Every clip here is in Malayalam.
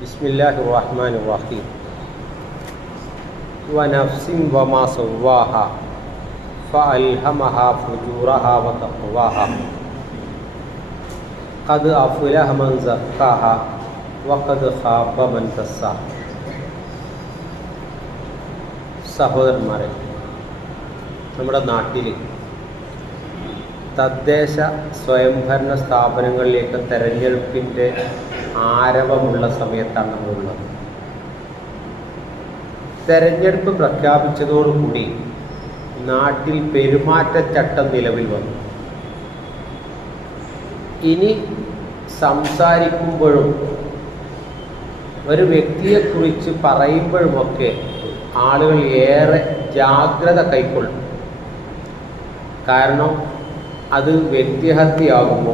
ബിസ്മില്ലാഹിർ റഹ്മാനിർ റഹീം. വനഫ്സിൻ വമാ സവ്വാഹാ ഫഅൽഹമഹാ ഫുജൂറഹാ വതഖ്വാഹാ ഖദ് അഫ്ലഹ മൻ സക്കാഹാ വഖദ് ഖാബ മൻ ദസ്സാഹാ. സഹോദരന്മാരെ, നമ്മുടെ നാട്ടിൽ തദ്ദേശ സ്വയംഭരണ സ്ഥാപനങ്ങളിലേക്ക് തെരഞ്ഞെടുപ്പിൻ്റെ ആരവമുള്ള സമയത്താണ് നമ്മളുള്ളത്. തെരഞ്ഞെടുപ്പ് പ്രഖ്യാപിച്ചതോടുകൂടി നാട്ടിൽ പെരുമാറ്റച്ചട്ടം നിലവിൽ വന്നു. ഇനി സംസാരിക്കുമ്പോഴും ഒരു വ്യക്തിയെക്കുറിച്ച് പറയുമ്പോഴുമൊക്കെ ആളുകൾ ഏറെ ജാഗ്രത കൈക്കൊള്ളും. കാരണം അത് വ്യക്തിഹത്യയാകുമോ,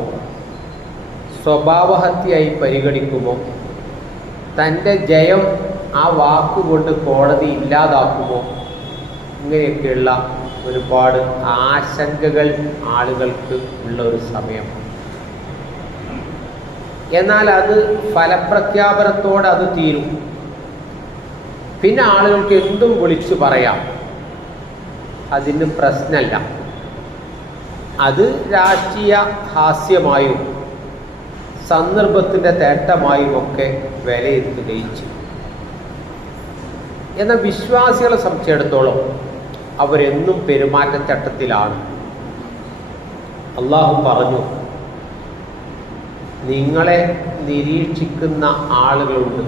സ്വഭാവഹത്യയായി പരിഗണിക്കുമോ, തൻ്റെ ജയം ആ വാക്കുകൊണ്ട് കോടതി ഇല്ലാതാക്കുമോ, ഇങ്ങനെയൊക്കെയുള്ള ഒരുപാട് ആശങ്കകൾ ആളുകൾക്ക് ഉള്ള ഒരു സമയം. എന്നാൽ അത് ഫലപ്രഖ്യാപനത്തോടെ അത് തീരും. പിന്നെ ആളുകൾക്ക് എന്തും വിളിച്ചു പറയാം, അതിന് പ്രശ്നമല്ല. അത് രാഷ്ട്രീയ ഹാസ്യമായും സന്ദർഭത്തിൻ്റെ തേട്ടമായുമൊക്കെ വിലയിരുത്തുകയും ചെയ്യും. എന്നാൽ വിശ്വാസികളെ സംബന്ധിച്ചിടത്തോളം അവരെന്നും പെരുമാറ്റച്ചട്ടത്തിലാണ്. അള്ളാഹു പറഞ്ഞു, നിങ്ങളെ നിരീക്ഷിക്കുന്ന ആളുകളുണ്ട്.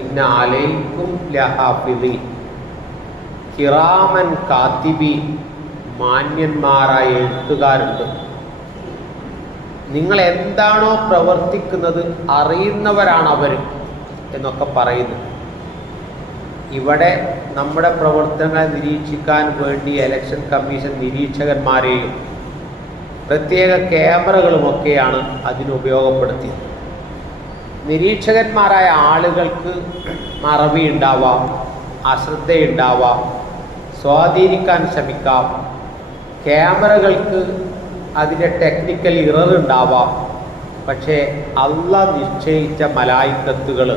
ഇന്ന അലൈക്കും ലഹാഫിദീൻ കിറാമൻ കാത്തിബീൻ, മാന്യന്മാരായ എഴുത്തുകാരുണ്ട്. നിങ്ങൾ എന്താണോ പ്രവർത്തിക്കുന്നത് അറിയുന്നവരാണ് അവർ എന്നൊക്കെ പറയുന്നു. ഇവിടെ നമ്മുടെ പ്രവർത്തനങ്ങളെ നിരീക്ഷിക്കാൻ വേണ്ടി ഇലക്ഷൻ കമ്മീഷൻ നിരീക്ഷകന്മാരെയും പ്രത്യേക ക്യാമറകളുമൊക്കെയാണ് അതിനുപയോഗപ്പെടുത്തിയത്. നിരീക്ഷകന്മാരായ ആളുകൾക്ക് മറവി ഉണ്ടാവാം, അശ്രദ്ധയുണ്ടാവാം, സ്വാധീനിക്കാൻ ശ്രമിക്കാം. ക്യാമറകൾക്ക് അതിൻ്റെ ടെക്നിക്കൽ ഇറർ ഉണ്ടാവാം. പക്ഷേ അള്ളാഹ് നിശ്ചയിച്ച മലായിക്കത്തുകൾ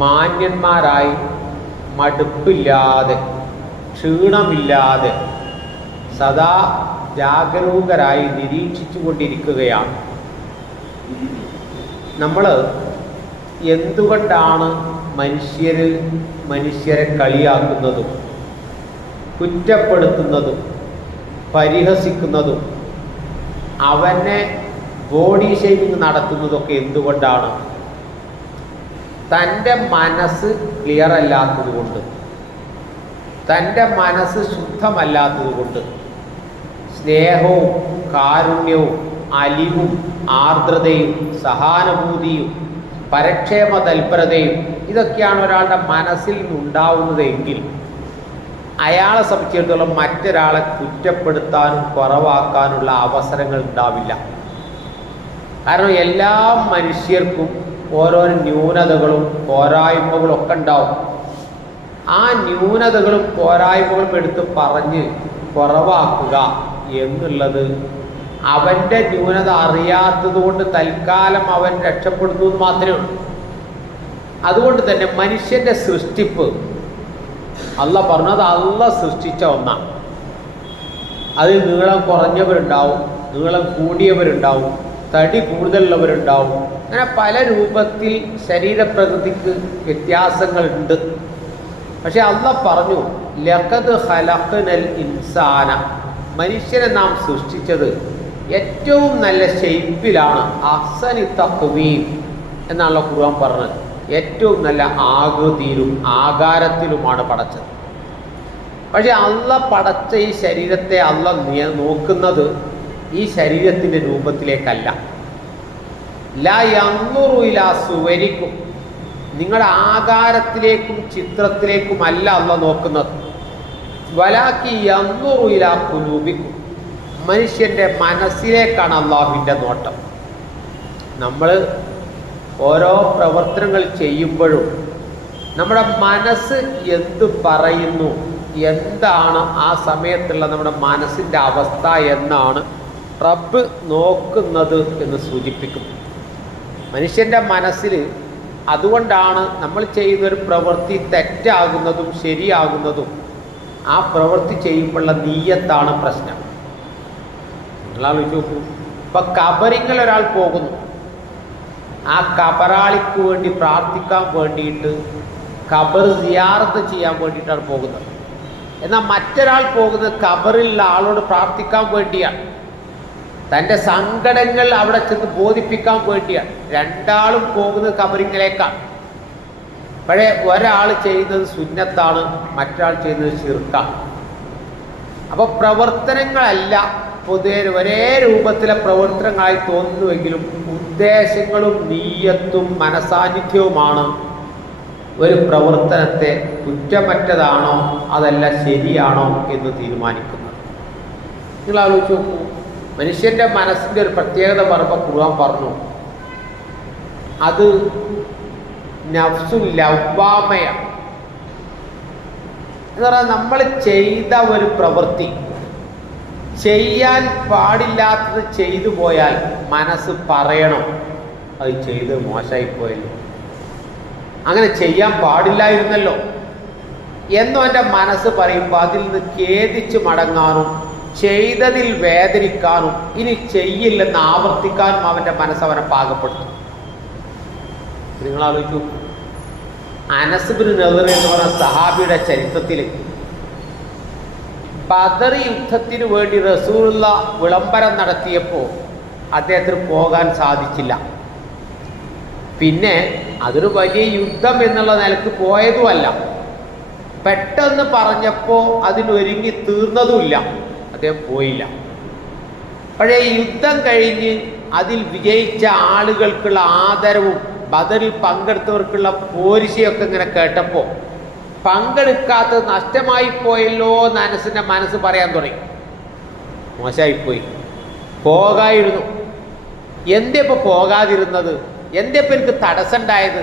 മാന്യന്മാരായി മടുപ്പില്ലാതെ ക്ഷീണമില്ലാതെ സദാ ജാഗരൂകരായി നിരീക്ഷിച്ചു കൊണ്ടിരിക്കുകയാണ്. നമ്മൾ എന്തുകൊണ്ടാണ് മനുഷ്യരെ കളിയാക്കുന്നതും കുറ്റപ്പെടുത്തുന്നതും പരിഹസിക്കുന്നതും അവനെ ബോഡി ഷേമിങ് നടത്തുന്നതൊക്കെ എന്തുകൊണ്ടാണ്? തൻ്റെ മനസ്സ് ക്ലിയർ അല്ലാത്തത് കൊണ്ട്, തൻ്റെ മനസ്സ് ശുദ്ധമല്ലാത്തത് കൊണ്ട്. സ്നേഹവും കാരുണ്യവും അലിവും ആർദ്രതയും സഹാനുഭൂതിയും പരക്ഷേമ തൽപരതയും ഇതൊക്കെയാണ് ഒരാളുടെ മനസ്സിൽ നിന്നുണ്ടാവുന്നതെങ്കിൽ അയാളെ സംബന്ധിച്ചിടത്തോളം മറ്റൊരാളെ കുറ്റപ്പെടുത്താനും കുറവാക്കാനുള്ള അവസരങ്ങൾ ഉണ്ടാവില്ല. കാരണം എല്ലാ മനുഷ്യർക്കും ഓരോരോ ന്യൂനതകളും പോരായ്മകളും ഒക്കെ ഉണ്ടാവും. ആ ന്യൂനതകളും പോരായ്മകളും എടുത്ത് പറഞ്ഞ് കുറവാക്കുക എന്നുള്ളത് അവൻ്റെ ന്യൂനത അറിയാത്തത് കൊണ്ട് തൽക്കാലം അവൻ രക്ഷപ്പെടുന്നു എന്ന് മാത്രമേ ഉള്ളൂ. അതുകൊണ്ട് തന്നെ മനുഷ്യൻ്റെ സൃഷ്ടിപ്പ് അള്ളാഹ് പറഞ്ഞത് അള്ളാഹ് സൃഷ്ടിച്ച ഒന്നാണ്. അതിൽ നീളം കുറഞ്ഞവരുണ്ടാവും, നീളം കൂടിയവരുണ്ടാവും, തടി കൂടുതലുള്ളവരുണ്ടാവും. അങ്ങനെ പല രൂപത്തിൽ ശരീരപ്രകൃതിക്ക് വ്യത്യാസങ്ങളുണ്ട്. പക്ഷെ അള്ളാഹ് പറഞ്ഞു, ലഖദ് ഖലഖ്നൽ ഇൻസാന, മനുഷ്യനെ നാം സൃഷ്ടിച്ചത് ഏറ്റവും നല്ല ഷെയ്പ്പിലാണ്. അഹ്സനി തഖ്വീം എന്നാണല്ലോ ഖുർആൻ പറഞ്ഞത്. ഏറ്റവും നല്ല ആകൃതിയിലും ആകാരത്തിലുമാണ് പടച്ചത്. പക്ഷെ അള്ളാഹ് പടച്ച ഈ ശരീരത്തെ അള്ളാഹ് നോക്കുന്നത് ഈ ശരീരത്തിൻ്റെ രൂപത്തിലേക്കല്ല. ലാ യൻദുറു ഇലാ സുവരിക്കും, നിങ്ങളുടെ ആകാരത്തിലേക്കും ചിത്രത്തിലേക്കുമല്ല അള്ളാഹ് നോക്കുന്നത്. വലാകി യൻദുറു ഇലാ ഖുലൂബിക്കും, മനുഷ്യൻ്റെ മനസ്സിലേക്കാണ് അള്ളാഹുവിൻ്റെ നോട്ടം. നമ്മൾ ഓരോ പ്രവർത്തനങ്ങൾ ചെയ്യുമ്പോഴും നമ്മുടെ മനസ്സ് എന്ത് പറയുന്നു, എന്താണ് ആ സമയത്തുള്ള നമ്മുടെ മനസ്സിൻ്റെ അവസ്ഥ എന്നാണ് റബ്ബ് നോക്കുന്നത് എന്ന് സൂചിപ്പിക്കും. മനുഷ്യൻ്റെ മനസ്സിൽ അതുകൊണ്ടാണ് നമ്മൾ ചെയ്യുന്നൊരു പ്രവൃത്തി തെറ്റാകുന്നതും ശരിയാകുന്നതും ആ പ്രവൃത്തി ചെയ്യുമ്പോഴുള്ള നീയത്താണ് പ്രശ്നം. നിങ്ങളാലോചിച്ച് നോക്കൂ. ഇപ്പം കബറിങ്ങിൽ ഒരാൾ പോകുന്നു, ആ കബറാളിക്ക് വേണ്ടി പ്രാർത്ഥിക്കാൻ വേണ്ടിയിട്ട് ഖബർ സിയാറത്ത് ചെയ്യാൻ വേണ്ടിയിട്ടാണ് പോകുന്നത്. എന്നാൽ മറ്റൊരാൾ പോകുന്നത് ഖബറിലുള്ള ആളോട് പ്രാർത്ഥിക്കാൻ വേണ്ടിയാണ്, തൻ്റെ സങ്കടങ്ങൾ അവിടെ ചെന്ന് ബോധിപ്പിക്കാൻ വേണ്ടിയാണ്. രണ്ടാളും പോകുന്നത് ഖബറിങ്ങിലേക്കാണ്. പക്ഷേ ഒരാൾ ചെയ്യുന്നത് സുന്നത്താണ്, മറ്റൊരാൾ ചെയ്യുന്നത് ശിർക്കാണ്. അപ്പോൾ പ്രവർത്തനങ്ങളല്ല പൊതുവെ ഒരേ രൂപത്തിലെ പ്രവർത്തനങ്ങളായി തോന്നുന്നുവെങ്കിലും ഉദ്ദേശങ്ങളും നീയത്തും മനസാന്നിധ്യവുമാണ് ഒരു പ്രവർത്തനത്തെ കുറ്റമറ്റതാണോ അതല്ല ശരിയാണോ എന്ന് തീരുമാനിക്കുന്നത്. നിങ്ങൾ ആലോചിച്ച് നോക്കൂ. മനുഷ്യൻ്റെ മനസ്സിൻ്റെ ഒരു പ്രത്യേകത പറയുമ്പോൾ ഖുർആൻ പറഞ്ഞു, അത് നഫ്സുൽ ലവ്വാമയാണ്. എന്ന് പറഞ്ഞാൽ നമ്മൾ ചെയ്ത ഒരു പ്രവൃത്തി ചെയ്യാൻ പാടില്ലാത്തത് ചെയ്തു പോയാൽ മനസ്സ് പറയണം അത് ചെയ്ത് മോശമായിപ്പോയല്ലോ, അങ്ങനെ ചെയ്യാൻ പാടില്ലായിരുന്നല്ലോ എന്നും എൻ്റെ മനസ്സ് പറയുമ്പോൾ അതിൽ നിന്ന് ഖേദിച്ച് മടങ്ങാനും ചെയ്തതിൽ വേദനിക്കാനും ഇനി ചെയ്യില്ലെന്ന് ആവർത്തിക്കാനും അവൻ്റെ മനസ്സ് അവനെ പാകപ്പെടുത്തും. നിങ്ങളാലോചിച്ചു, അനസ് ബിൻ നദർ എന്ന് പറഞ്ഞ സഹാബിയുടെ ചരിത്രത്തിൽ ബദർ യുദ്ധത്തിന് വേണ്ടി റസൂലുള്ള വിളംബരം നടത്തിയപ്പോൾ അദ്ദേഹത്തിന് പോകാൻ സാധിച്ചില്ല. പിന്നെ അതൊരു വലിയ യുദ്ധം എന്നുള്ള നിലക്ക് പോയതുമല്ല, പെട്ടെന്ന് പറഞ്ഞപ്പോൾ അതിനൊരുങ്ങി തീർന്നതുമില്ല, അദ്ദേഹം പോയില്ല. പക്ഷേ യുദ്ധം കഴിഞ്ഞ് അതിൽ വിജയിച്ച ആളുകൾക്കുള്ള ആദരവും ബദറിൽ പങ്കെടുത്തവർക്കുള്ള പോരിശയൊക്കെ ഇങ്ങനെ കേട്ടപ്പോൾ പങ്കെടുക്കാത്തത് നഷ്ടമായി പോയല്ലോ എന്ന് അനസിൻ്റെ മനസ്സ് പറയാൻ തുടങ്ങി. മോശമായിപ്പോയി, പോകായിരുന്നു. എന്തേ ഇപ്പോൾ പോകാതിരുന്നത്, എന്തേ ഇപ്പം എനിക്ക് തടസ്സം ഉണ്ടായത്?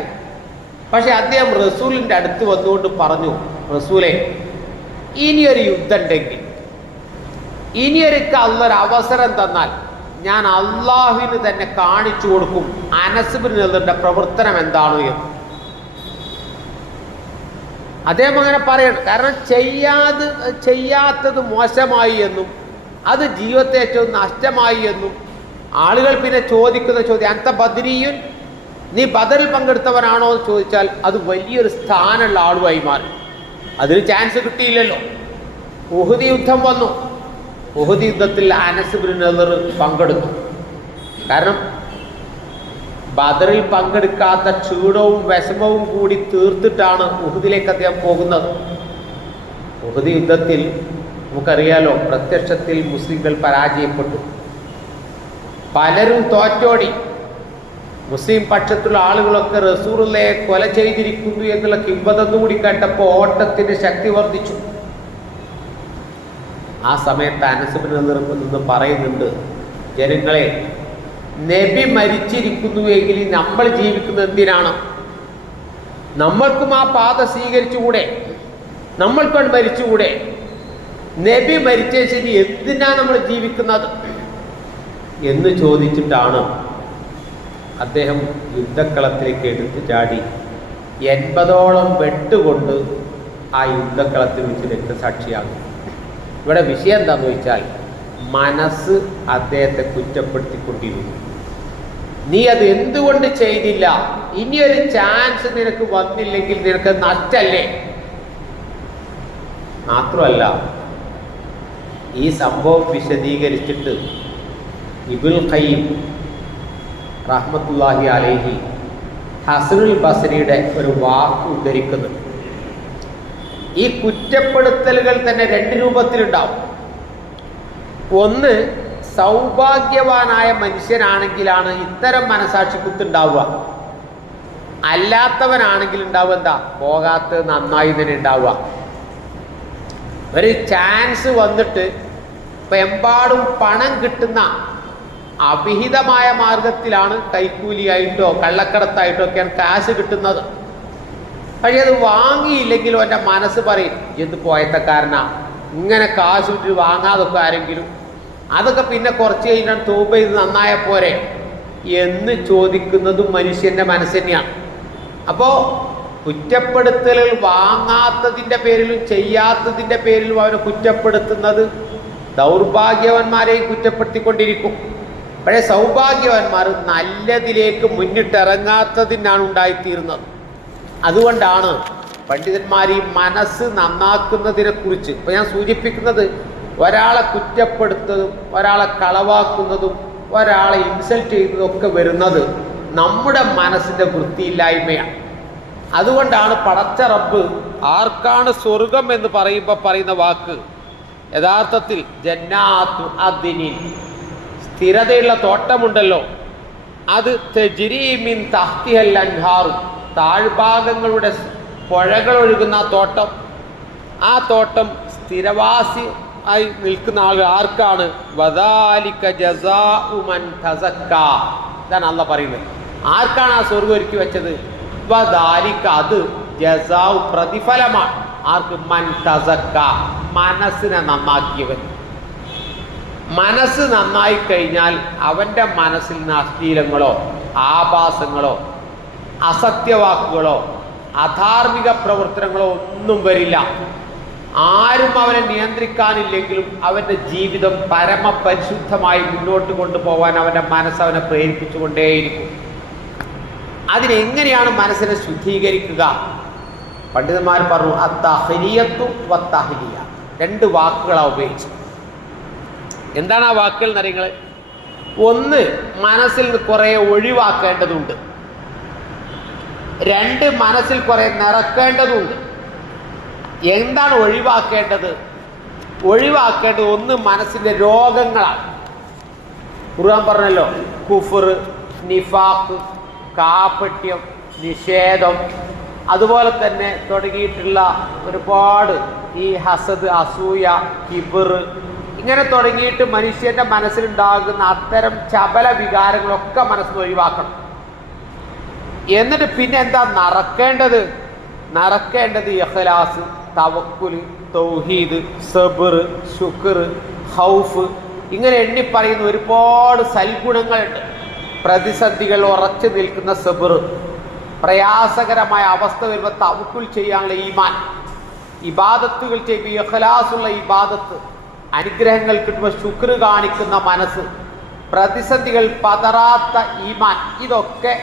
പക്ഷെ അദ്ദേഹം റസൂലിൻ്റെ അടുത്ത് വന്നുകൊണ്ട് പറഞ്ഞു, റസൂലെ, ഇനിയൊരു യുദ്ധം ഉണ്ടെങ്കിൽ, ഇനിയൊരുക്ക് അള്ളൊരു അവസരം തന്നാൽ ഞാൻ അള്ളാഹുവിന് തന്നെ കാണിച്ചു കൊടുക്കും അനസ് ബിൻ നദറിന്റെ പ്രവർത്തനം എന്താണ് എന്ന്. അദ്ദേഹം അങ്ങനെ പറയണം. കാരണം ചെയ്യാത്തത് മോശമായി എന്നും അത് ജീവിതത്തെ ഏറ്റവും നഷ്ടമായി എന്നും ആളുകൾ പിന്നെ ചോദിക്കുന്ന ചോദ്യം, അന്ത ബദരിയുൻ, നീ ബദറിൽ പങ്കെടുത്തവനാണോ എന്ന് ചോദിച്ചാൽ അത് വലിയൊരു സ്ഥാനമുള്ള ആളുമായി മാറി. അതിന് ചാൻസ് കിട്ടിയില്ലല്ലോ. ഉഹുദ് യുദ്ധം വന്നു. ഉഹുദ് യുദ്ധത്തിൽ അനസ് ബിൻ നദർ പങ്കെടുത്തു. കാരണം ബദറിൽ പങ്കെടുക്കാത്ത ക്ഷീണവും വിഷമവും കൂടി തീർത്തിട്ടാണ് ഉഹുദിലേക്ക് അദ്ദേഹം പോകുന്നത്. ഉഹുദ് യുദ്ധത്തിൽ നമുക്കറിയാലോ, പ്രത്യക്ഷത്തിൽ മുസ്ലിങ്ങൾ പരാജയപ്പെട്ടു, പലരും തോറ്റോടി. മുസ്ലിം പക്ഷത്തുള്ള ആളുകളൊക്കെ റസൂലുള്ളാഹിയെ കൊല ചെയ്തിരിക്കുന്നു എന്നുള്ള കിംവദന്തി കൂടി കേട്ടപ്പോൾ ഓട്ടത്തിന് ശക്തി വർദ്ധിച്ചു. ആ സമയത്ത് അനസ് ബിൻ നദർ നിന്ന് പറയുന്നുണ്ട്, ജനങ്ങളെ, നബി മരിച്ചിരിക്കുന്നുവെങ്കിൽ നമ്മൾ ജീവിക്കുന്നത് എന്തിനാണ്? നമ്മൾക്കും ആ പാത സ്വീകരിച്ചുകൂടെ? നമ്മൾക്കും മരിച്ചുകൂടെ? നബി മരിച്ച ശരി എന്തിനാണ് നമ്മൾ ജീവിക്കുന്നത് എന്ന് ചോദിച്ചിട്ടാണ് അദ്ദേഹം യുദ്ധക്കളത്തിലേക്ക് എടുത്തു ചാടി 80ഓളം വെട്ടുകൊണ്ട് ആ യുദ്ധക്കളത്തിൽ വെച്ച് രക്തസാക്ഷിയാകും. ഇവിടെ വിഷയം എന്താണെന്ന് ചോദിച്ചാൽ, മനസ്സ് അദ്ദേഹത്തെ കുറ്റപ്പെടുത്തിക്കൊണ്ടിരുന്നു. നീ അത് എന്തുകൊണ്ട് ചെയ്തില്ല? ഇനിയൊരു ചാൻസ് നിനക്ക് വന്നില്ലെങ്കിൽ നിനക്ക് നഷ്ടല്ലേ? മാത്രമല്ല, ഈ സംഭവം വിശദീകരിച്ചിട്ട് ഇബ്നുൽ ഖയ്യിം റഹ്മത്തുള്ളാഹി അലൈഹി ഹസനുൽ ബസ്രിയുടെ ഒരു വാക്ക് ഉദ്ധരിക്കുന്നുണ്ട്. ഈ കുറ്റപ്പെടുത്തലുകൾ തന്നെ രണ്ട് രൂപത്തിലുണ്ടാവും. ഒന്ന്, സൗഭാഗ്യവാനായ മനുഷ്യനാണെങ്കിലാണ് ഇത്തരം മനസാക്ഷി കുത്തുണ്ടാവുക. അല്ലാത്തവനാണെങ്കിൽ ഉണ്ടാവുക എന്താ? പോകാത്ത നന്നായി തന്നെ ഉണ്ടാവുക. ഒരു ചാൻസ് വന്നിട്ട് ഇപ്പം എമ്പാടും പണം കിട്ടുന്ന അവിഹിതമായ മാർഗത്തിലാണ് കൈക്കൂലിയായിട്ടോ കള്ളക്കടത്തായിട്ടോ ഒക്കെയാണ് കാശ് കിട്ടുന്നത്. പക്ഷേ അത് വാങ്ങിയില്ലെങ്കിലും എൻ്റെ മനസ്സ് പറയും, എന്ത് പോയത്തക്കാരനാ, ഇങ്ങനെ കാശ് വിട്ട് വാങ്ങാതൊക്കെ ആരെങ്കിലും, അതൊക്കെ പിന്നെ കുറച്ച് കഴിഞ്ഞാൽ തൗബ ചെയ്ത് നന്നായ പോരെ എന്ന് ചോദിക്കുന്നതും മനുഷ്യൻ്റെ മനസ്സ് തന്നെയാണ്. അപ്പോൾ കുറ്റപ്പെടുത്തലുകൾ വാങ്ങാത്തതിൻ്റെ പേരിലും ചെയ്യാത്തതിൻ്റെ പേരിലും അവനെ കുറ്റപ്പെടുത്തുന്നത് ദൗർഭാഗ്യവന്മാരെയും കുറ്റപ്പെടുത്തിക്കൊണ്ടിരിക്കും. പക്ഷേ സൗഭാഗ്യവന്മാർ നല്ലതിലേക്ക് മുന്നിട്ടിറങ്ങാത്തതിനാണ് ഉണ്ടായിത്തീരുന്നത്. അതുകൊണ്ടാണ് പണ്ഡിതന്മാർ ഈ മനസ്സ് നന്നാക്കുന്നതിനെക്കുറിച്ച് ഇപ്പോൾ ഞാൻ സൂചിപ്പിക്കുന്നത്, ഒരാളെ കുറ്റപ്പെടുത്തതും ഒരാളെ കളവാക്കുന്നതും ഒരാളെ ഇൻസൾട്ട് ചെയ്യുന്നതും ഒക്കെ വരുന്നത് നമ്മുടെ മനസ്സിൻ്റെ വൃത്തിയില്ലായ്മയാണ്. അതുകൊണ്ടാണ് പടച്ച റബ്ബ് ആർക്കാണ് സ്വർഗം എന്ന് പറയുമ്പോൾ പറയുന്ന വാക്ക് യഥാർത്ഥത്തിൽ ജന്നാത്തു അദ്നിൻ, സ്ഥിരതയുള്ള തോട്ടമുണ്ടല്ലോ, അത് തജ്രീ മിൻ തഹ്തിഹൽ അൻഹാറു, താഴ്ഭാഗങ്ങളുടെ പുഴകൾ ഒഴുകുന്ന തോട്ടം, ആ തോട്ടം സ്ഥിരവാസി ആയി നിൽക്കുന്ന ആളുകൾ ആർക്കാണ്? വദാലിക ജസാഉ മൻ തസക്ക, ഇതാണ് അല്ലാഹ് പറയുന്നത്. ആർക്കാണ് ആ സ്വർഗ്ഗം ഒരുക്കി വെച്ചത്? വദാലിക, അത് ജസാഉ, പ്രതിഫലമാണ്. ആർക്ക്? മൻ തസക്ക, മനസ്സിനെ നന്നാക്കിയവൻ. മനസ്സ് നന്നായി കഴിഞ്ഞാൽ അവൻ്റെ മനസ്സിൽ നിന്ന് അശ്ലീലങ്ങളോ ആഭാസങ്ങളോ അസത്യവാക്കുകളോ അധാർമിക പ്രവർത്തനങ്ങളോ ഒന്നും വരില്ല. ആരും അവനെ നിയന്ത്രിക്കാനില്ലെങ്കിലും അവൻ്റെ ജീവിതം പരമപരിശുദ്ധമായി മുന്നോട്ട് കൊണ്ടുപോകാൻ അവൻ്റെ മനസ്സ് അവനെ പ്രേരിപ്പിച്ചുകൊണ്ടേയിരിക്കും. അതിനെങ്ങനെയാണ് മനസ്സിനെ ശുദ്ധീകരിക്കുക? പണ്ഡിതന്മാർ പറഞ്ഞു, അത്തഹ്ലിയത്തു വത്തഹ്ലിയ, രണ്ട് വാക്കുകളാണ് ഉപയോഗിച്ചത്. എന്താണ് ആ വാക്കുകൾ എന്നറിയങ്ങൾ? ഒന്ന്, മനസ്സിൽ നിന്ന് കുറേ ഒഴിവാക്കേണ്ടതുണ്ട്. രണ്ട്, മനസ്സിൽ കുറേ നിറക്കേണ്ടതുണ്ട്. എന്താണ് ഒഴിവാക്കേണ്ടത്? ഒഴിവാക്കേണ്ടത് ഒന്ന്, മനസ്സിൻ്റെ രോഗങ്ങളാണ്. ഖുർആൻ പറഞ്ഞല്ലോ, കുഫർ, നിഫാഖ്, കാപട്യം, നിഷേധം, അതുപോലെ തന്നെ തുടങ്ങിയിട്ടുള്ള ഒരുപാട് ഈ ഹസദ്, അസൂയ, കിബർ, ഇങ്ങനെ തുടങ്ങിയിട്ട് മനുഷ്യൻ്റെ മനസ്സിലുണ്ടാകുന്ന അത്തരം ചപല വികാരങ്ങളൊക്കെ മനസ്സിൽ ഒഴിവാക്കണം. എന്നിട്ട് പിന്നെ എന്താ നിറക്കേണ്ടത്? നിറക്കേണ്ടത് ഇഖ്ലാസ്, തവക്കുൽ, തൗഹീദ്, സബ്ർ, ശുക്ർ, ഖൗഫ്, ഇങ്ങനെ എണ്ണി പറയുന്ന ഒരുപാട് സൽഗുണങ്ങളുണ്ട്. പ്രതിസന്ധികൾ ഉറച്ചു നിൽക്കുന്ന സബ്ർ, പ്രയാസകരമായ അവസ്ഥ വരുമ്പോൾ തവക്കുൽ ചെയ്യാനുള്ള ഈമാൻ, ഇബാദത്തുകൾ ചെയ്യുമ്പോൾ ഇഖ്ലാസുള്ള ഇബാദത്ത്, അനുഗ്രഹങ്ങൾ കിട്ടുമ്പോൾ ശുക്ർ കാണിക്കുന്ന മനസ്സ്, പ്രതിസന്ധികൾ പതറാത്ത ഈമാൻ, ഇതൊക്കെ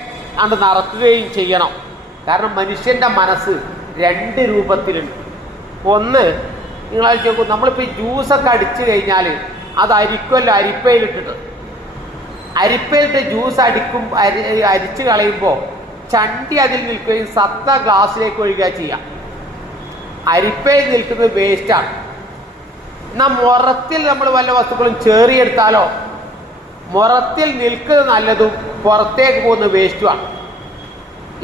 അത് നടക്കുകയും ചെയ്യണം. കാരണം മനുഷ്യൻ്റെ മനസ്സ് രണ്ട് രൂപത്തിലുണ്ട്. ഒന്ന്, നിങ്ങൾ നോക്കൂ, നമ്മളിപ്പോൾ ഈ ജ്യൂസൊക്കെ അടിച്ചു കഴിഞ്ഞാൽ അത് അരിക്കുമല്ലോ, അരിപ്പയിലിട്ടിട്ട്. അരിപ്പയിലിട്ട് ജ്യൂസ് അരിച്ച് കളയുമ്പോൾ ചണ്ടി അതിൽ നിൽക്കുകയും സത്ത ഗ്ലാസ്സിലേക്ക് ഒഴുകുക ചെയ്യാം. അരിപ്പയിൽ നിൽക്കുന്നത് വേസ്റ്റാണ്. എന്നാൽ മുറത്തിൽ നമ്മൾ വല്ല വസ്തുക്കളും ചേറിയെടുത്താലോ, മുറത്തിൽ നിൽക്കുന്നത് നല്ലതും പുറത്തേക്ക് പോകുന്ന വേസ്റ്റുമാണ്.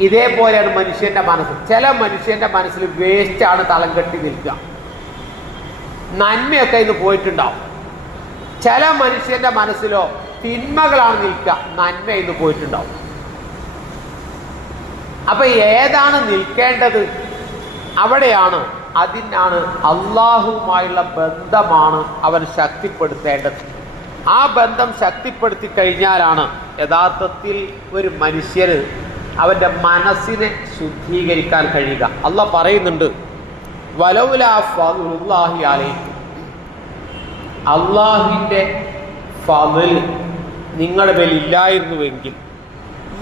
ഇതേപോലെയാണ് മനുഷ്യൻ്റെ മനസ്സ്. ചില മനുഷ്യൻ്റെ മനസ്സിൽ വേസ്റ്റാണ് തളം കെട്ടി നിൽക്കുക, നന്മയൊക്കെ ഇന്ന് പോയിട്ടുണ്ടാവും. ചില മനുഷ്യൻ്റെ മനസ്സിലോ തിന്മകളാണ് നിൽക്കുക, നന്മ ഇന്ന് പോയിട്ടുണ്ടാവും. അപ്പം ഏതാണ് നിൽക്കേണ്ടത്? അവിടെയാണ്, അതിനാണ് അള്ളാഹുവുമായുള്ള ബന്ധമാണ് അവൻ ശക്തിപ്പെടുത്തേണ്ടത്. ആ ബന്ധം ശക്തിപ്പെടുത്തി കഴിഞ്ഞാലാണ് യഥാർത്ഥത്തിൽ ഒരു മനുഷ്യന് അവൻ്റെ മനസ്സിനെ ശുദ്ധീകരിക്കാൻ കഴിയുക. അള്ളാഹ് പറയുന്നുണ്ട്, വലൗലാ ഫദ്ലുല്ലാഹി അലൈക്കും, അള്ളാഹുവിൻ്റെ ഫദ്ൽ നിങ്ങളുടെ മേൽ ഇല്ലായിരുന്നുവെങ്കിൽ,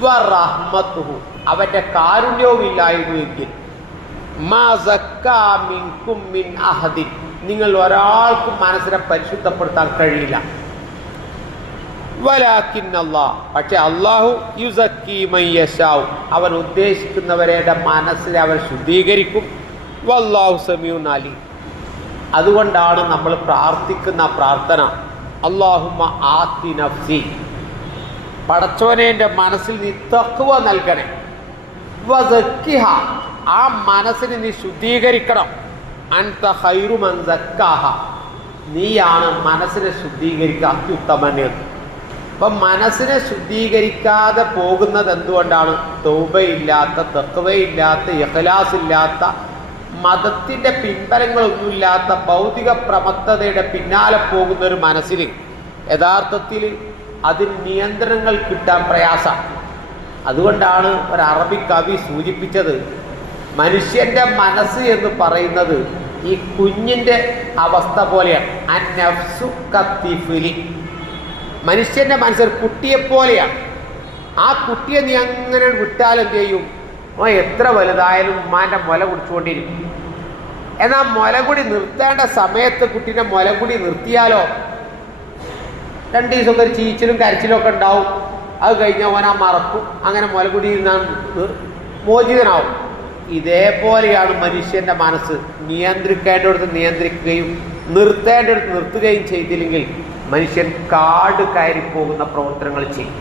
വറഹ്മത്തുഹു, അവൻ്റെ കാരുണ്യവും ഇല്ലായിരുന്നുവെങ്കിൽ, മാ സക്കാ മിൻകും മിൻ അഹദിൻ, നിങ്ങൾ ഒരാൾക്കും മനസ്സിനെ പരിശുദ്ധപ്പെടുത്താൻ കഴിയില്ല. വലാകിന്നല്ലാഹ്, പക്ഷെ അള്ളാഹു യുസക്കി മൻ യശാഉ, അവൻ ഉദ്ദേശിക്കുന്നവരുടെ മനസ്സിനെ അവൻ ശുദ്ധീകരിക്കും. വല്ലാഹു സമീഉൻ അലീം. അതുകൊണ്ടാണ് നമ്മൾ പ്രാർത്ഥിക്കുന്ന പ്രാർത്ഥന, അല്ലാഹുമ്മ ആതി നഫ്സി, പടച്ചോനെ എൻ്റെ മനസ്സിൽ നീ തഖ്വ നൽകണേ, വസക്കിഹ, ആ മനസ്സിനെ നീ ശുദ്ധീകരിക്കണം, അൻത ഖൈറു മൻ സക്കാഹ, നീയാണ് മനസ്സിനെ ശുദ്ധീകരിക്കുക അത്യുത്തമന്. അപ്പം മനസ്സിനെ ശുദ്ധീകരിക്കാതെ പോകുന്നത് എന്തുകൊണ്ടാണ്? തൗബയില്ലാത്ത, തഖ്വയില്ലാത്ത, ഇഖ്ലാസ് ഇല്ലാത്ത, മതത്തിൻ്റെ പിൻബലങ്ങളൊന്നുമില്ലാത്ത ഭൗതിക പ്രമത്തതയുടെ പിന്നാലെ പോകുന്ന ഒരു മനസ്സിൽ യഥാർത്ഥത്തിൽ അതിന് നിയന്ത്രണങ്ങൾ കിട്ടാൻ പ്രയാസമാണ്. അതുകൊണ്ടാണ് ഒരു അറബി കവി സൂചിപ്പിച്ചത്, മനുഷ്യൻ്റെ മനസ്സ് എന്ന് പറയുന്നത് ഈ കുഞ്ഞിൻ്റെ അവസ്ഥ പോലെയാണ്. അന്നഫ്സു കത്തിഫിലി, മനുഷ്യൻ്റെ മനസ്സ് കുട്ടിയെപ്പോലെയാണ്. ആ കുട്ടിയെ നീ അങ്ങനെ വിട്ടാൽ എന്ത് ചെയ്യും? എത്ര വലുതായാലും ഉമ്മാൻ്റെ മുല കുടിച്ചുകൊണ്ടിരിക്കും. എന്നാൽ മുലകുടി നിർത്തേണ്ട സമയത്ത് കുട്ടീൻ്റെ മുലകുടി നിർത്തിയാലോ 2 ദിവസമൊക്കെ ഒരു ചീച്ചിലും കരച്ചിലും ഒക്കെ ഉണ്ടാവും. അത് കഴിഞ്ഞാൽ ഓൻ ആ മറക്കും, അങ്ങനെ മുലകുടിയിൽ നിന്നാണ് മോചിതനാവും. ഇതേപോലെയാണ് മനുഷ്യൻ്റെ മനസ്സ്. നിയന്ത്രിക്കേണ്ടടുത്ത് നിയന്ത്രിക്കുകയും നിർത്തേണ്ടടുത്ത് നിർത്തുകയും ചെയ്തില്ലെങ്കിൽ മനുഷ്യൻ കാട് കയറിപ്പോകുന്ന പ്രവർത്തനങ്ങൾ ചെയ്യും.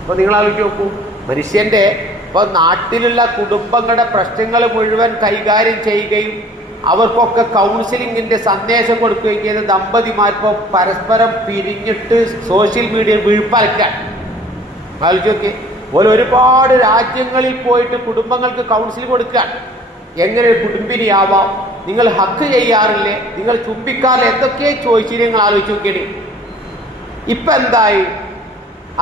അപ്പോൾ നിങ്ങൾ ആലോചിച്ച് നോക്കൂ, മനുഷ്യൻ്റെ ഇപ്പോൾ നാട്ടിലുള്ള കുടുംബങ്ങളുടെ പ്രശ്നങ്ങൾ മുഴുവൻ കൈകാര്യം ചെയ്യുകയും അവർക്കൊക്കെ കൗൺസിലിങ്ങിൻ്റെ സന്ദേശം കൊടുക്കുകയും ചെയ്ത ദമ്പതിമാർപ്പോൾ പരസ്പരം പിരിഞ്ഞിട്ട് സോഷ്യൽ മീഡിയയിൽ വീഴ്പ്പലക്കാൻ ആലോചിച്ചൊക്കെ പോലെ ഒരുപാട് രാജ്യങ്ങളിൽ പോയിട്ട് കുടുംബങ്ങൾക്ക് കൗൺസിൽ കൊടുക്കുകയാണ്. എങ്ങനെ കുടുംബിനിയാവാം, നിങ്ങൾ ഹക്ക് ചെയ്യാറില്ലേ, നിങ്ങൾ ചുംബിക്കാറില്ല, എന്തൊക്കെ ചോദിച്ചിട്ട് നിങ്ങൾ ആലോചിച്ച് നോക്കിയേ. ഇപ്പം എന്തായി?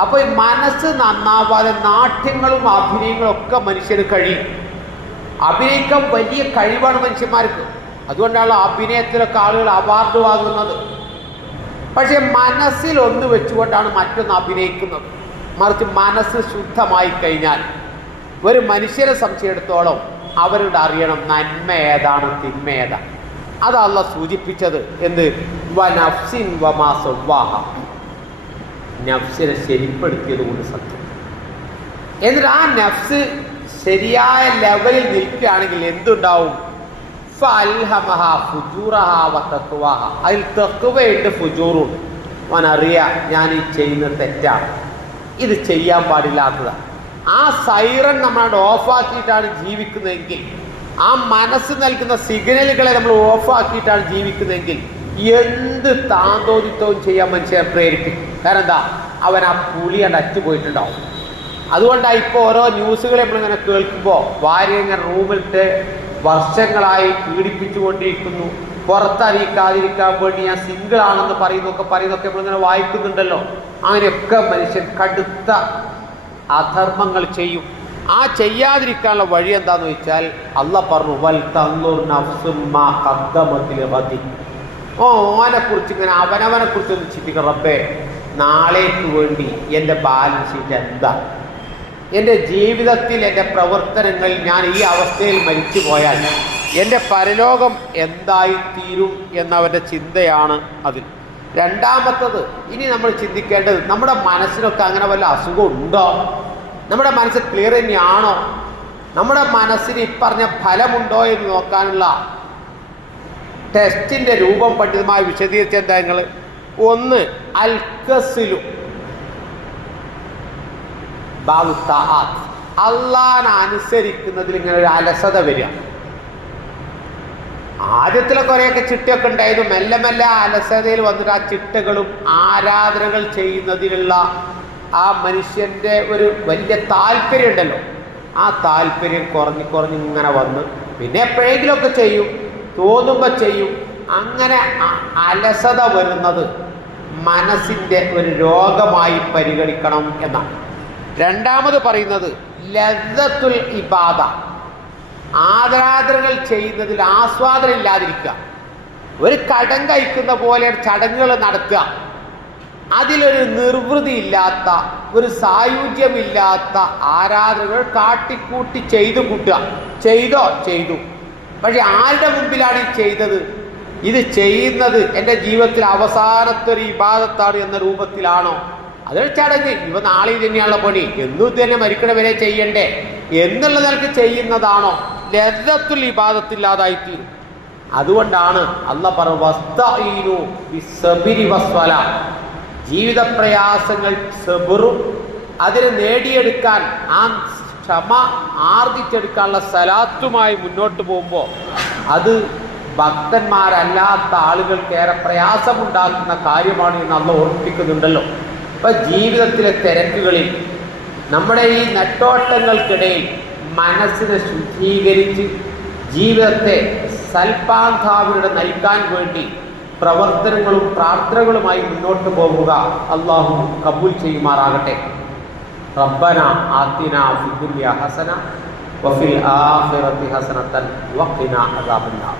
അപ്പോൾ ഈ മനസ്സ് നന്നാവാതെ നാട്യങ്ങളും അഭിനയങ്ങളും ഒക്കെ മനുഷ്യന് കഴിയും. അഭിനയിക്കാൻ വലിയ കഴിവാണ് മനുഷ്യന്മാർക്ക്. അതുകൊണ്ടാണ് അഭിനയത്തിലൊക്കെ ആളുകൾ അവാർഡ് വാങ്ങുന്നത്. പക്ഷേ മനസ്സിൽ ഒന്ന് വെച്ചുകൊണ്ടാണ് മറ്റൊന്ന് അഭിനയിക്കുന്നത്. മറിച്ച് മനസ്സ് ശുദ്ധമായി കഴിഞ്ഞാൽ ഒരു മനുഷ്യരെ സംബന്ധിച്ചിടത്തോളം അവരുടെ അറിയണം നന്മ ഏതാണ്, തിന്മ ഏതാണ്. അതല്ല സൂചിപ്പിച്ചത് എന്ത്? വനഫ്സിൻ വമാ സവ്വാഹ, നഫ്സിനെ ശരിപ്പെടുത്തിയത് കൊണ്ട് സത്യം. എന്നിട്ട് ആ നഫ്സ് ശരിയായ ലെവലിൽ നിൽക്കുകയാണെങ്കിൽ എന്തുണ്ടാവും? ഫഅൽഹമഹ ഫുജൂറഹ വതഖ്വാഹ, അതിൽ തഖ്വയുണ്ട്, ഫുജൂറുണ്ട്. അവനറിയാം ഞാൻ ഈ ചെയ്യുന്നത് തെറ്റാണ്, ഇത് ചെയ്യാൻ പാടില്ലാത്തതാണ്. ആ സൈറൺ നമ്മളാണ്ട് ഓഫാക്കിയിട്ടാണ് ജീവിക്കുന്നതെങ്കിൽ, ആ മനസ്സ് നൽകുന്ന സിഗ്നലുകളെ നമ്മൾ ഓഫാക്കിയിട്ടാണ് ജീവിക്കുന്നതെങ്കിൽ എന്ത് താന്തോന്നിത്വവും ചെയ്യാൻ മനുഷ്യനെ പ്രേരിപ്പിക്കും. കാരണം എന്താ? അവൻ ആ പുളിയാണ്ട് അറ്റുപോയിട്ടുണ്ടാവും. അതുകൊണ്ടാണ് ഇപ്പോൾ ഓരോ ന്യൂസുകൾ നമ്മളിങ്ങനെ കേൾക്കുമ്പോൾ ഭാര്യ ഇങ്ങനെ റൂമിലിട്ട് വർഷങ്ങളായി പീഡിപ്പിച്ചുകൊണ്ടിരിക്കുന്നു, പുറത്തറിയിക്കാതിരിക്കാൻ വേണ്ടി ഞാൻ സിംഗിളാണെന്ന് പറയുന്നതൊക്കെ നമ്മളിങ്ങനെ വായിക്കുന്നുണ്ടല്ലോ. അങ്ങനെയൊക്കെ മനുഷ്യൻ കടുത്ത അധർമ്മങ്ങൾ ചെയ്യും. ആ ചെയ്യാതിരിക്കാനുള്ള വഴി എന്താന്ന് വെച്ചാൽ അള്ളാഹ് പറഞ്ഞു, വൽ തൻദുർ നഫ്സുൻ മാ ഖദ്ദമത് ലിഗദി. ഓനെക്കുറിച്ച് ഇങ്ങനെ അവനവനെക്കുറിച്ച് ഒന്ന് ചിന്തിക്കണം. റബ്ബേ, നാളേക്ക് വേണ്ടി എൻ്റെ ബാലൻസ് ഷീറ്റ് എന്താ? എൻ്റെ ജീവിതത്തിൽ എൻ്റെ പ്രവർത്തനങ്ങൾ ഞാൻ ഈ അവസ്ഥയിൽ മരിച്ചു പോയാൽ എൻ്റെ പരലോകം എന്തായിത്തീരും എന്നവൻ്റെ ചിന്തയാണ് അതിൽ. രണ്ടാമത്തത്, ഇനി നമ്മൾ ചിന്തിക്കേണ്ടത് നമ്മുടെ മനസ്സിനൊക്കെ അങ്ങനെ വല്ല അസുഖം ഉണ്ടോ? നമ്മുടെ മനസ്സ് ക്ലിയർ തന്നെയാണോ? നമ്മുടെ മനസ്സിന് ഇപ്പറഞ്ഞ ഫലമുണ്ടോ എന്ന് നോക്കാനുള്ള ടെസ്റ്റിൻ്റെ രൂപം പണ്ഡിതമായി വിശദീകരിച്ച എന്താ നിങ്ങൾ? ഒന്ന്, അൽക്കസിലു അള്ളാനെ അനുസരിക്കുന്നതിൽ ഇങ്ങനെ ഒരു അലസത വരിക. ആദ്യത്തിലെ കുറേയൊക്കെ ചിട്ടയൊക്കെ ഉണ്ടായിരുന്നു. മെല്ലെ മെല്ലെ അലസതയിൽ വന്നിട്ട് ആ ചിട്ടകളും ആരാധനകൾ ചെയ്യുന്നതിലുള്ള ആ മനുഷ്യൻ്റെ ഒരു വലിയ താല്പര്യം ഉണ്ടല്ലോ, ആ താല്പര്യം കുറഞ്ഞ് ഇങ്ങനെ വന്ന് പിന്നെ എപ്പോഴെങ്കിലുമൊക്കെ ചെയ്യും, തോന്നുമ്പോൾ ചെയ്യും. അങ്ങനെ അലസത വരുന്നത് മനസ്സിൻ്റെ ഒരു രോഗമായി പരിഗണിക്കണം എന്നാണ്. രണ്ടാമത് പറയുന്നത് ലദ്ദത്തുൽ ഇബാദ, ആരാധനകൾ ചെയ്യുന്നതിൽ ആസ്വാദനം ഇല്ലാതിരിക്കുക. ഒരു കടം കഴിക്കുന്ന പോലെ ചടങ്ങുകൾ നടത്തുക, അതിലൊരു നിർവൃതി ഇല്ലാത്ത, ഒരു സായുജ്യമില്ലാത്ത ആരാധനകൾ കാട്ടിക്കൂട്ടി ചെയ്തു കൂട്ടുക. ചെയ്തു, പക്ഷെ ആരുടെ മുമ്പിലാണ് ഈ ചെയ്തത്? ഇത് ചെയ്യുന്നത് എൻ്റെ ജീവിതത്തിൽ അവസാനത്തെ ഒരു ഇബാദത്താണ് എന്ന രൂപത്തിലാണോ? അതൊരു ചടങ്ങ്, ഇവ നാളെ തന്നെയാണുള്ള പണി, എന്നും ഇത് തന്നെ മരിക്കണ വരെ ചെയ്യണ്ടേ എന്നുള്ള നിലക്ക് ചെയ്യുന്നതാണോ? ലദ്ദത്തുൽ ഇബാദത്തില്ലാതായിത്തീരും. അതുകൊണ്ടാണ് അല്ലാഹ് പറഞ്ഞു, ജീവിത പ്രയാസങ്ങൾ സബറും അതിനെ നേടിയെടുക്കാൻ ആ ക്ഷമ ആർജിച്ചെടുക്കാനുള്ള സലാത്തുമായി മുന്നോട്ട് പോകുമ്പോൾ അത് ഭക്തന്മാരല്ലാത്ത ആളുകൾക്കേറെ പ്രയാസമുണ്ടാക്കുന്ന കാര്യമാണ് എന്ന് അള്ളാഹ് ഓർമ്മിപ്പിക്കുന്നുണ്ടല്ലോ. ഇപ്പം ജീവിതത്തിലെ തിരക്കുകളിൽ നമ്മുടെ ഈ നെട്ടോട്ടങ്ങൾക്കിടയിൽ മനസ്സിനെ ശുദ്ധീകരിച്ച് ജീവിതത്തെ സൽപാന്താവിലൂടെ നയിക്കാൻ വേണ്ടി പ്രവർത്തനങ്ങളും പ്രാർത്ഥനകളുമായി മുന്നോട്ട് പോകുക അള്ളാഹു കബൂൽ ചെയ്യുമാറാകട്ടെ. റബ്ബന ആതിന ഫിദ്ദുനിയ ഹസന വഫിൽ ആഖിറതി ഹസനതൻ വഖിന അദാബന്നാർ.